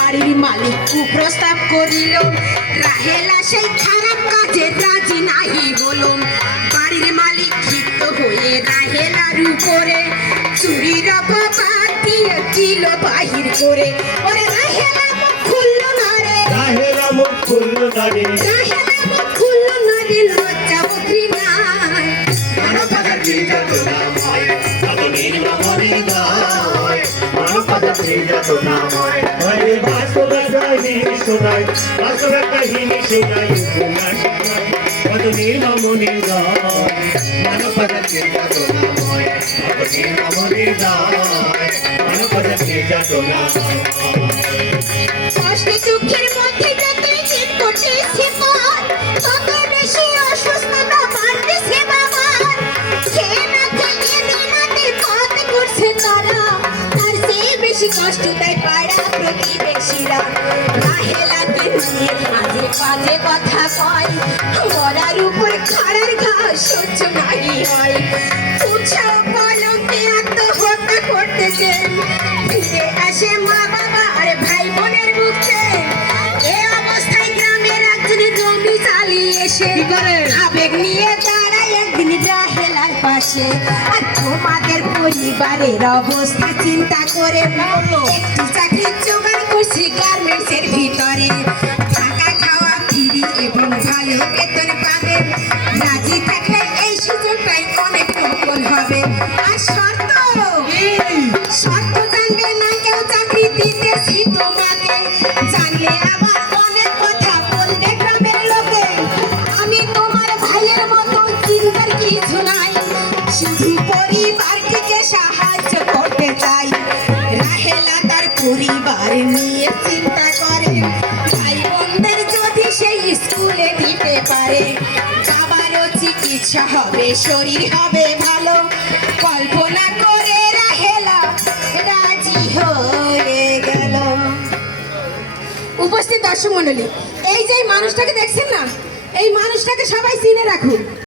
বাড়ির মালিক কুপ্রস্তাব করিল, রাহেলা সেই খারাপ কাজে রাজি নাহি হল। বাড়ির মালিক ক্ষিপ্ত হয়ে রাহেলার উপরে চুরির অপবাদ দিয়ে দিল বাহির করে। ওরে রাহেলা মুখ খুলল না রে, রাহেলা মুখ খুলল না রে, রাহেলা মুখ খুলল না রে, লজ্জা বকরি নাই। মানবতার নির্যাতনাময়, কত নির্মম হৃদয়, মানবতার নির্যাতনাময়। আরে বাস্তবের কাহিনী শোনাই, বাস্তবের কাহিনী শোনাই, উপন্যাস শোনাই, কত নির্মম হৃদয়, মানবতার নির্যাতনাময়, কত নির্মম হৃদয়, মানবতার নির্যাতনাময়। কষ্টে দুঃখের মধ্যে যতই দিন করতেছে পার, তত বেশি অসুস্থতা বাড়তেছে বাবার। খেয়ে না খেয়ে দিনাতে পথ করছে তারা, তার চেয়ে বেশি কষ্ট তাই পাড়া প্রতিবেশীরা। রাহেলাকে নিয়ে মাঝে বাজে কথা কয়, মরার উপর খাড়ার ঘাস সহ্য নাহি হয়। উৎসাহ পলকে আত্মহত্যা করতেছে, ফিরে আসে মা বাবা আর ভাই বোনের মুখে। এ অবস্থায় গ্রামের একজন জমি চালিয়ে এসে আবেগ নিয়ে দাঁড়ায় একদিন রাহেলার পাশে। আর তোমাদের পরিবারের অবস্থা চিন্তা করে একটি চাকরির জোগাড় করছি গার্মেন্টসের ভিতরে। থাকা খাওয়া ফ্রি এবং ভালো বেতন পাবে, রাজি থাকলে এই সুযোগটাই অনেক সফল হবে। আর শর্ত শর্ত জানবে না কেউ, চাকরি দিতেছি তোমাকে, জানলে আবার অনেক কথা বলবে গ্রামের লোকে। আমি তোমার ভাইয়ের মতো চিন্তার কিছু নাই, শুধু পরিবারটিকে সাহায্য করতে চাই। রাহেলা তার পরিবার নিয়ে চিন্তা করে, ভাই বোনদের যদি সেই স্কুলে দিতে পারে, বাবারও চিকিৎসা হবে, শরীর হবে ভালো। কল্পনা করে রাহেলা রাজি হয়ে গেল। উপস্থিত দর্শক মণ্ডলী, এই যে মানুষটাকে দেখছেন না, এই মানুষটাকে সবাই চিনে রাখুন।